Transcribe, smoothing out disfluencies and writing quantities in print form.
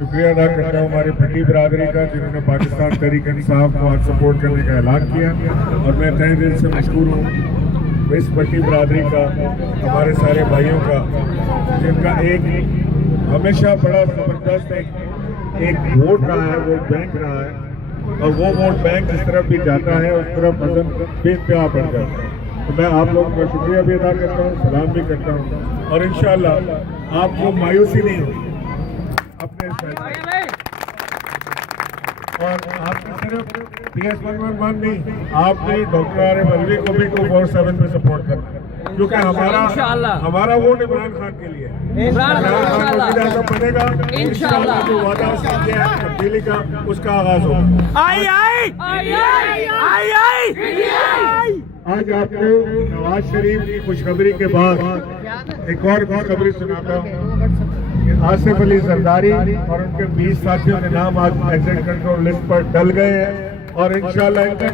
شکریہ ادا کرتا ہوں ہماری بھٹی برادری کا جنہوں نے پاکستان تحریک انصاف کو آج سپورٹ کرنے کا اعلان کیا، اور میں تہ دل سے مشکور ہوں اس بھٹی برادری کا، ہمارے سارے بھائیوں کا، جن کا ایک ہمیشہ بڑا زبردست ایک ووٹ رہا ہے، ووٹ بینک رہا ہے، اور وہ ووٹ بینک جس طرف بھی جاتا ہے اس طرف عزم بے انتہا بڑھ جاتا ہے۔ تو میں آپ لوگوں کا شکریہ بھی ادا کرتا ہوں، سلام بھی کرتا ہوں، اور انشاءاللہ آپ کو مایوسی نہیں ہوگی اپنے اس فیصلے، اور آپ کی صرف PS 111 نہیں، آپ نے ڈاکٹر عارف علوی کو بھی 247 میں سپورٹ کرنا ہے، کیونکہ ہمارا ووٹ عمران خان کے لیے ہے۔ عمران خان وزیر اعظم بنے گا، انشاءاللہ جو وعدہ اس نے کیا ہے تبدیلی کا، اس کا آغاز ہوگا۔ آج آپ کو نواز شریف کی خوشخبری کے بعد ایک اور خوشخبری سناتا ہوں۔ آصف علی زرداری اور ان کے 20 ساتھیوں کے نام آج ایگزٹ کنٹرول لسٹ پر ڈل گئے ہیں، اور انشاءاللہ ان کا